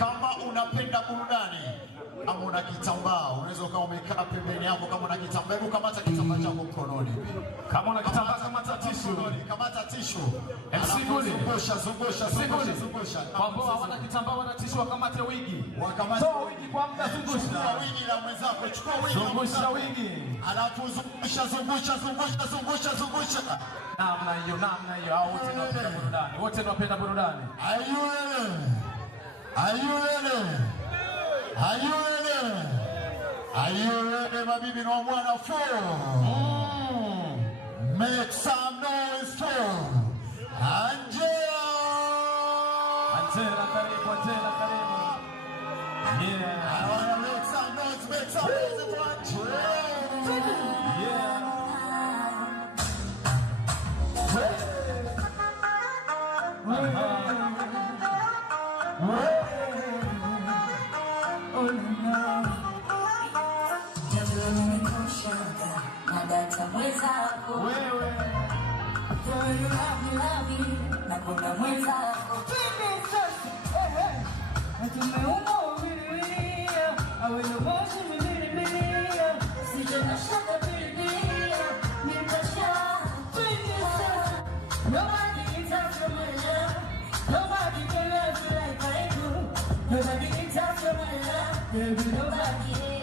Kama unapenda burudani ama una kitambaa, unaweza ukawa umekaa pembeni yako. Kama una kitambaa, hebu kamata kitambaa chako mkononi. Kama una kitambaa, kamata tishu. Kamata tishu. Zungusha. Kwa ambao hawana kitambaa, wana tishu, wakamate wigi. Toa wigi kwa muda, zungusha. Chukua wigi la mwenzako, chukua wigi. Zungusha wigi. Alafu zungusha. Namna hiyo. Hao wote wanapenda burudani. Wanapenda burudani. Are you ready, mabibi na bwana? Make some noise for Angela, karibu. Yeah. I wanna make some noise for Angela. Yeah. Nakuna mwenzako tumeumba umilia awelo moshi mbililia sijana shaka bililia nitasha nobody can touch my love, nobody can love you like I do, nobody can touch my love, baby, nobody.